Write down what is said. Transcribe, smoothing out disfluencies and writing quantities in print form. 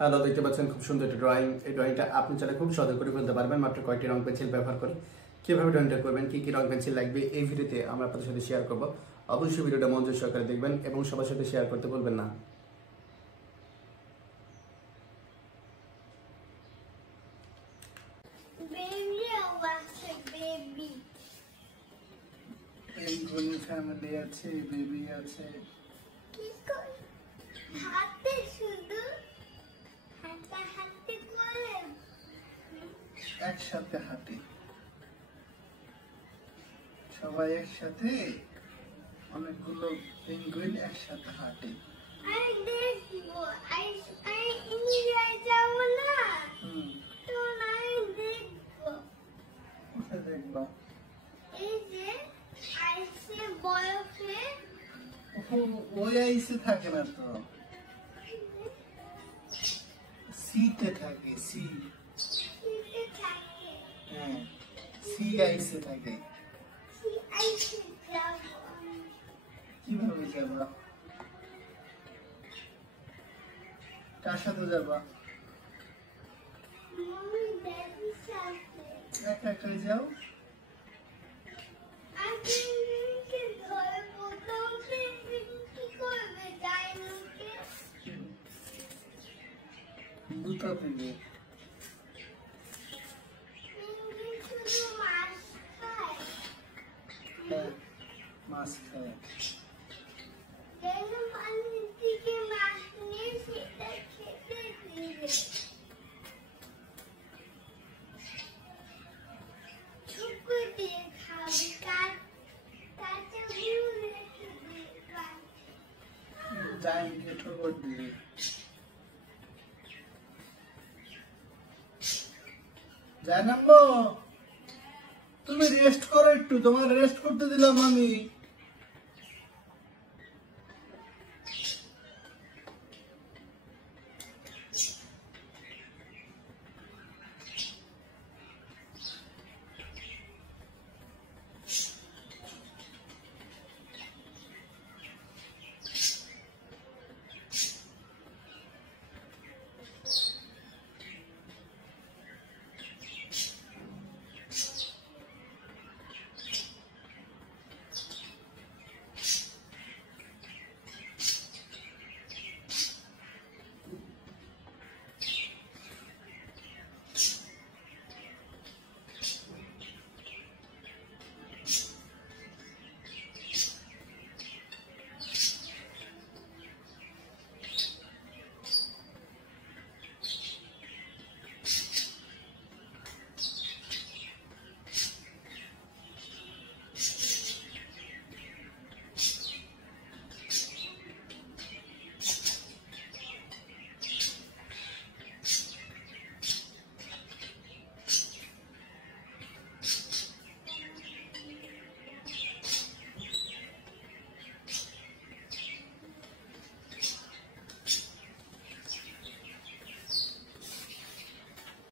Hello, দেখতে পাচ্ছেন খুব সুন্দর একটা ড্রয়িং। এই ড্রয়িংটা আপনি চাইলে খুব সহজে করে ফেলতে পারবেন মাত্র কয়েকটি রং পেন্সিল ব্যবহার করে। কিভাবে ড্রয়িংটা করবেন, কি কি রং পেন্সিল লাগবে, এই ভিডিওতে আমরা আপনাদের সাথে শেয়ার করব। অবশ্যই ভিডিওটা মনোযোগ সহকারে দেখবেন এবং সবার সাথে শেয়ার করতে ভুলবেন না। পেঙ্গুইন ফ্যামিলি আছে, বেবি আছে। হাতে শুধু হাতে হাতে করে একসাথে হাঁটে, সবাই একসাথে, অনেকগুলো পেঙ্গুইন একসাথে হাঁটে। আমি দেখবো আমি ইন্ডিয়ায় যাবো না তো আমি দেখবো। কোথায় দেখবা? এই যে আইসে বরফে ওই আইসে থাকে না তো, সিতে থাকে। সি শীতে থাকে হ্যাঁ, সি আইসে থাকে। আইসে যাবো কিভাবে যাবা? কার সাথে যাবা? মম্মি বেবি সাথে একা একাই যাও? আজকে ধরবো তোমাকে কি করবে ডাইনোকে দুটো থেকে শুধু মাছ খায় হ্যাঁ, মাছ খায়। যেন পানির থেকে মাছ নিয়ে সেটা খেতে দিবে ঠুকু দিয়ে খাবে কাঁচা গুলো রেখে দিবে জাইনকে ঠোকর দিবে। জানাম্বো, তুমি রেস্ট করো একটু, তোমার রেস্ট করতে দিলাম আমি।